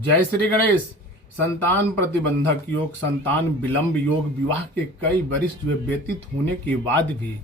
जय श्री गणेश। संतान प्रतिबंधक योग, संतान विलंब योग, विवाह के कई वरिष्ठ व्यतीत होने के बाद भी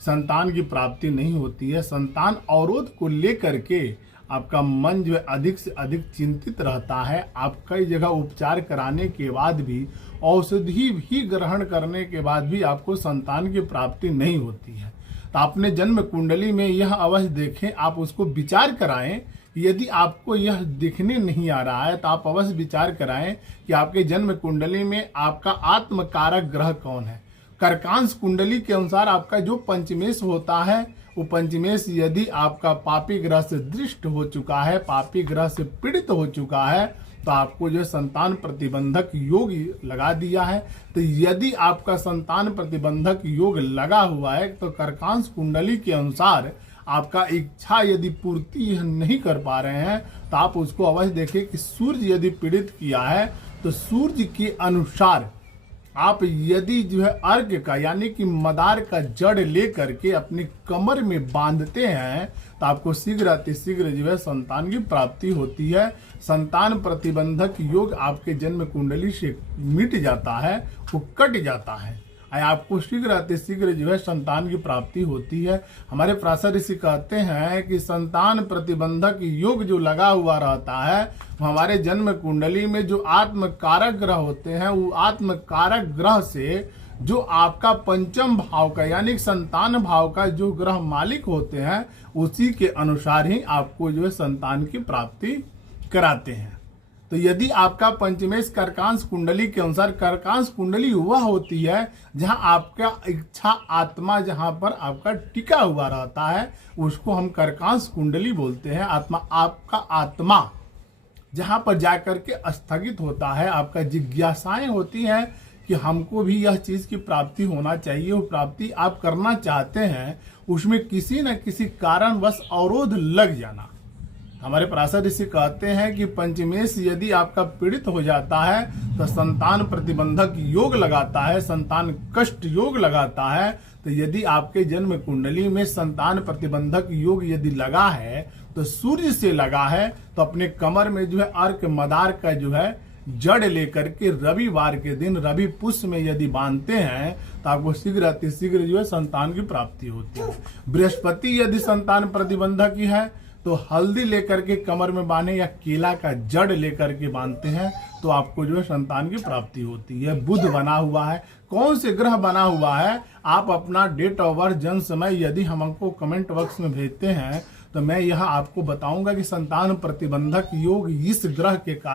संतान की प्राप्ति नहीं होती है। संतान अवरोध को लेकर के आपका मन जो है अधिक से अधिक चिंतित रहता है। आप कई जगह उपचार कराने के बाद भी, औषधि भी ग्रहण करने के बाद भी आपको संतान की प्राप्ति नहीं होती है। तो आपने जन्म कुंडली में यह अवश्य देखें, आप उसको विचार कराएं। यदि आपको यह दिखने नहीं आ रहा है तो आप अवश्य विचार कराएं कि आपके जन्म कुंडली में आपका आत्मकारक ग्रह कौन है। कर्कांश कुंडली के अनुसार आपका जो पंचमेश होता है, वो पंचमेश यदि आपका पापी ग्रह से दृष्ट हो चुका है, पापी ग्रह से पीड़ित हो चुका है, तो आपको जो संतान प्रतिबंधक योग लगा दिया है। तो यदि आपका संतान प्रतिबंधक योग लगा हुआ है तो कर्कांश कुंडली के अनुसार आपका इच्छा यदि पूर्ति नहीं कर पा रहे हैं तो आप उसको अवश्य देखें कि सूर्य यदि पीड़ित किया है तो सूर्य के अनुसार आप यदि जो है अर्घ का यानी कि मदार का जड़ लेकर के अपनी कमर में बांधते हैं तो आपको शीघ्र अतिशीघ्र जो है संतान की प्राप्ति होती है। संतान प्रतिबंधक योग आपके जन्म कुंडली से मिट जाता है, वो कट जाता है, आपको शीघ्र अतिशीघ्र जो है संतान की प्राप्ति होती है। हमारे प्राचीन ऋषि कहते हैं कि संतान प्रतिबंधक योग जो लगा हुआ रहता है वो हमारे जन्म कुंडली में जो आत्मकारक ग्रह होते हैं, वो आत्मकारक ग्रह से जो आपका पंचम भाव का यानी संतान भाव का जो ग्रह मालिक होते हैं, उसी के अनुसार ही आपको जो है संतान की प्राप्ति कराते हैं। तो यदि आपका पंचमेश कर्कांश कुंडली के अनुसार, कर्कांश कुंडली वह होती है जहां आपका इच्छा आत्मा जहां पर आपका टिका हुआ रहता है, उसको हम कर्कांश कुंडली बोलते हैं। आपका आत्मा जहां पर जाकर के स्थगित होता है, आपका जिज्ञासाएं होती हैं कि हमको भी यह चीज की प्राप्ति होना चाहिए, वो प्राप्ति आप करना चाहते हैं, उसमें किसी न किसी कारणवश अवरोध लग जाना। हमारे प्राचीन ऋषि कहते हैं कि पंचमेश यदि आपका पीड़ित हो जाता है तो संतान प्रतिबंधक योग लगाता है, संतान कष्ट योग लगाता है। तो यदि आपके जन्म कुंडली में संतान प्रतिबंधक योग यदि लगा है तो सूर्य से लगा है, तो अपने कमर में जो है अर्क मदार का जो है जड़ लेकर के रविवार के दिन रवि पुष्प में यदि बांधते हैं तो आपको शीघ्र अतिशीघ्र जो है संतान की प्राप्ति होती है। बृहस्पति यदि संतान प्रतिबंधक ही है तो हल्दी लेकर के कमर में बांधे या केला का जड़ लेकर के बांधते हैं तो आपको जो है संतान की प्राप्ति होती है। बुध बना हुआ है, कौन से ग्रह बना हुआ है, आप अपना डेट ऑफ बर्थ जन्म समय यदि हमको कमेंट बॉक्स में भेजते हैं तो मैं यह आपको बताऊंगा कि संतान प्रतिबंधक योग इस ग्रह के